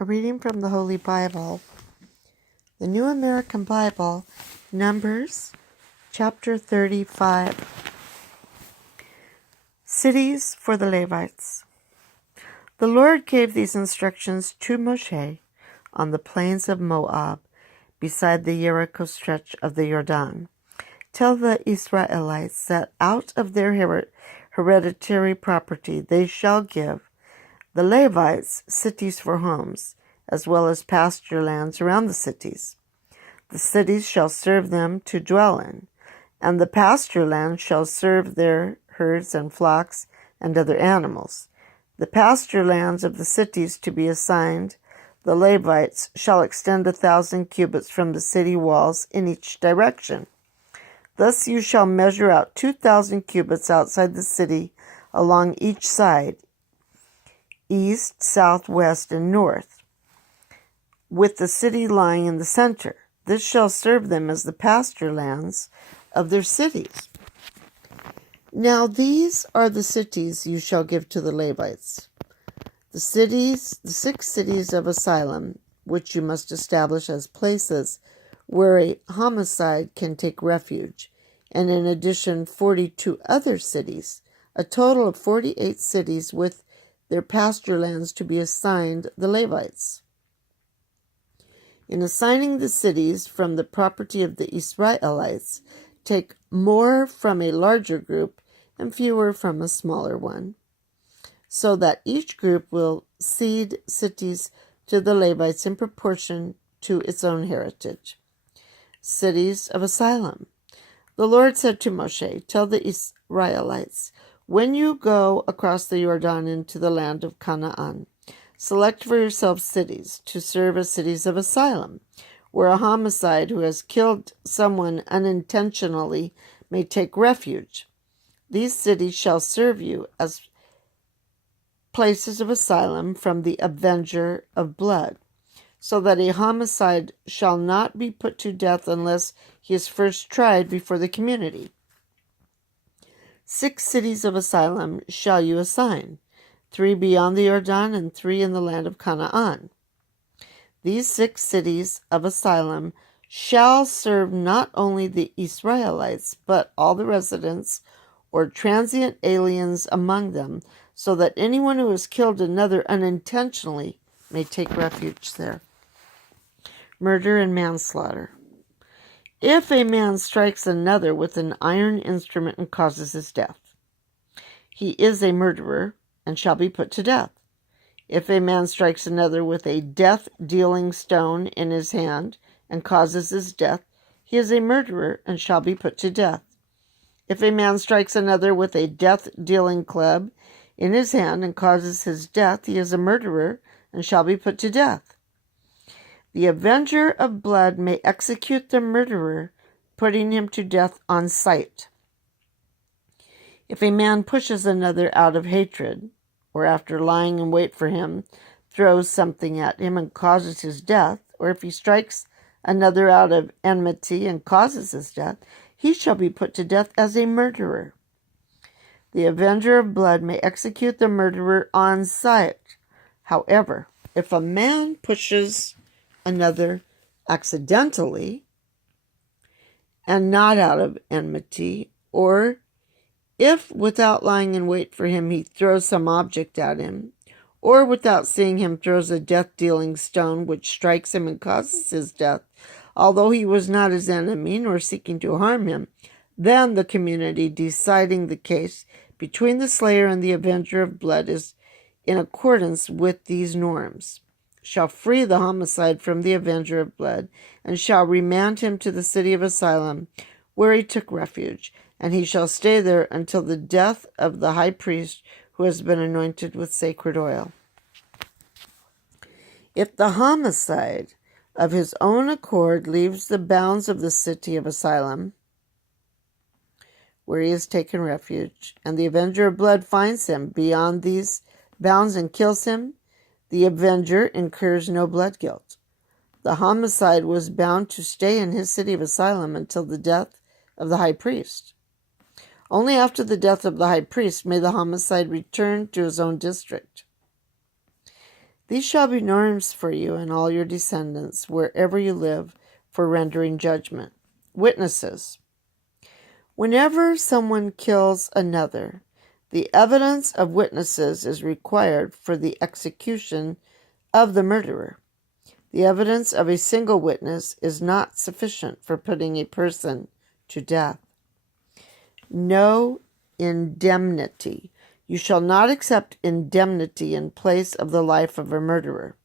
A reading from the Holy Bible, the New American Bible, Numbers, chapter 35. Cities for the Levites. The Lord gave these instructions to Moshe on the plains of Moab, beside the Jericho stretch of the Jordan. Tell the Israelites that out of their hereditary property they shall give the Levites cities for homes, as well as pasture lands around the cities. The cities shall serve them to dwell in, and the pasture land shall serve their herds and flocks and other animals. The pasture lands of the cities to be assigned the Levites shall extend 1,000 cubits from the city walls in each direction. Thus you shall measure out 2,000 cubits outside the city along each side, east, south, west, and north, with the city lying in the center. This shall serve them as the pasture lands of their cities. Now these are the cities you shall give to the Levites. The 6 cities of Asylum, which you must establish as places where a homicide can take refuge, and in addition 42 other cities, a total of 48 cities with their pasture lands to be assigned the Levites. In assigning the cities from the property of the Israelites, take more from a larger group and fewer from a smaller one, so that each group will cede cities to the Levites in proportion to its own heritage. Cities of Asylum. The Lord said to Moshe, tell the Israelites, when you go across the Jordan into the land of Canaan, select for yourselves cities to serve as cities of asylum, where a homicide who has killed someone unintentionally may take refuge. These cities shall serve you as places of asylum from the avenger of blood, so that a homicide shall not be put to death unless he is first tried before the community. 6 cities of asylum shall you assign, 3 beyond the Jordan and 3 in the land of Canaan. These 6 cities of asylum shall serve not only the Israelites, but all the residents or transient aliens among them, so that anyone who has killed another unintentionally may take refuge there. Murder and manslaughter. If a man strikes another with an iron instrument and causes his death, he is a murderer and shall be put to death. If a man strikes another with a death-dealing stone in his hand and causes his death, he is a murderer and shall be put to death. If a man strikes another with a death-dealing club in his hand and causes his death, he is a murderer and shall be put to death. The avenger of blood may execute the murderer, putting him to death on sight. If a man pushes another out of hatred, or after lying in wait for him, throws something at him and causes his death, or if he strikes another out of enmity and causes his death, he shall be put to death as a murderer. The avenger of blood may execute the murderer on sight. However, if a man pushes another accidentally and not out of enmity, or if without lying in wait for him he throws some object at him, or without seeing him throws a death-dealing stone which strikes him and causes his death, although he was not his enemy nor seeking to harm him, then the community deciding the case between the slayer and the avenger of blood is in accordance with these norms, shall free the homicide from the avenger of blood, and shall remand him to the city of asylum, where he took refuge, and he shall stay there until the death of the high priest who has been anointed with sacred oil. If the homicide of his own accord leaves the bounds of the city of asylum, where he has taken refuge, and the avenger of blood finds him beyond these bounds and kills him, the avenger incurs no blood guilt. The homicide was bound to stay in his city of asylum until the death of the high priest. Only after the death of the high priest may the homicide return to his own district. These shall be norms for you and all your descendants, wherever you live, for rendering judgment. Witnesses. Whenever someone kills another, the evidence of witnesses is required for the execution of the murderer. The evidence of a single witness is not sufficient for putting a person to death. No indemnity. You shall not accept indemnity in place of the life of a murderer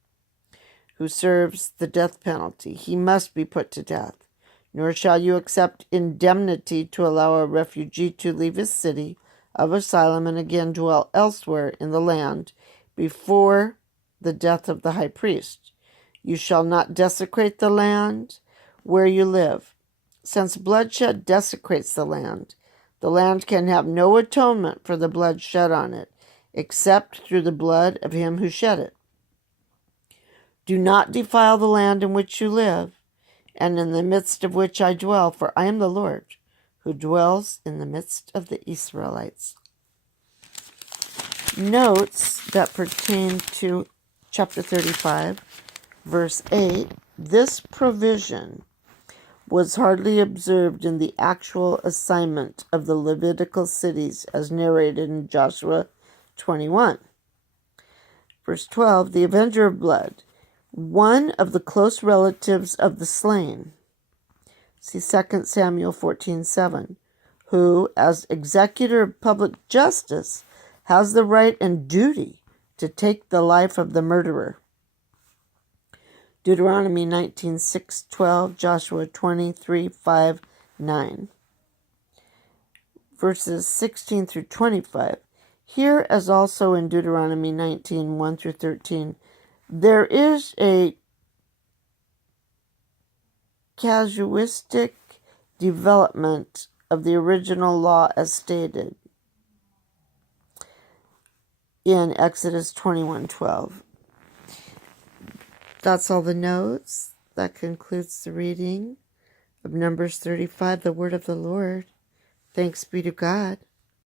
who serves the death penalty. He must be put to death. Nor shall you accept indemnity to allow a refugee to leave his city of asylum and again dwell elsewhere in the land before the death of the high priest. You shall not desecrate the land where you live. Since bloodshed desecrates the land can have no atonement for the blood shed on it, except through the blood of him who shed it. Do not defile the land in which you live, and in the midst of which I dwell, for I am the Lord, who dwells in the midst of the Israelites. Notes that pertain to chapter 35, verse 8. This provision was hardly observed in the actual assignment of the Levitical cities as narrated in Joshua 21. Verse 12, the avenger of blood, one of the close relatives of the slain. See 2 Samuel 14:7, who, as executor of public justice, has the right and duty to take the life of the murderer. Deuteronomy 19:6-12, Joshua 23:5-9. Verses 16 through 25. Here, as also in Deuteronomy 19:1-13, there is a casuistic development of the original law as stated in Exodus 21:12. That's all the notes. That concludes the reading of Numbers 35, the word of the Lord. Thanks be to God.